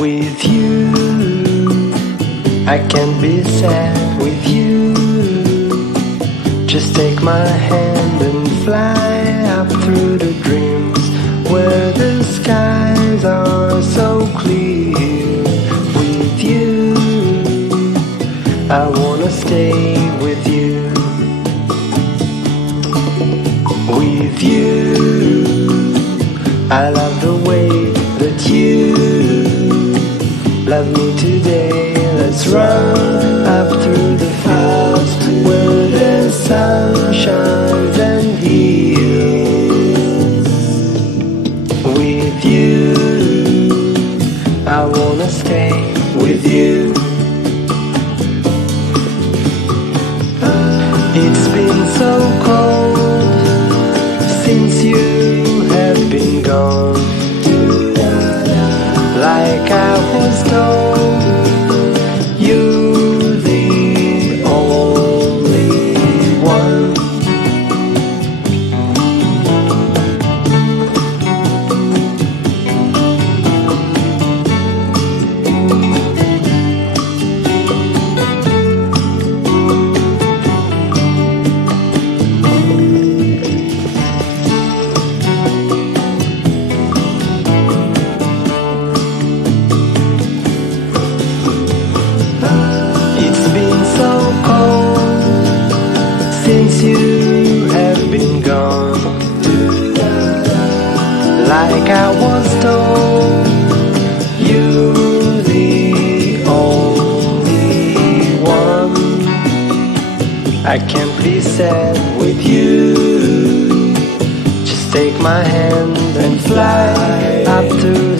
With you, I can't be sad with you. Just take my hand and fly up through the dreams where the skies are so clear. With you, I wanna stay with you. With you, I love the way that you love me today. Let's run up through the fields where the sun shines and heals. With you, I wanna stay with you. It's been so cold since you have been gone. Like I was told, you're the only one. It's been so cold since you have been gone. Like I was told, you're the only one. I can't be sad with you. Just take my hand and fly up to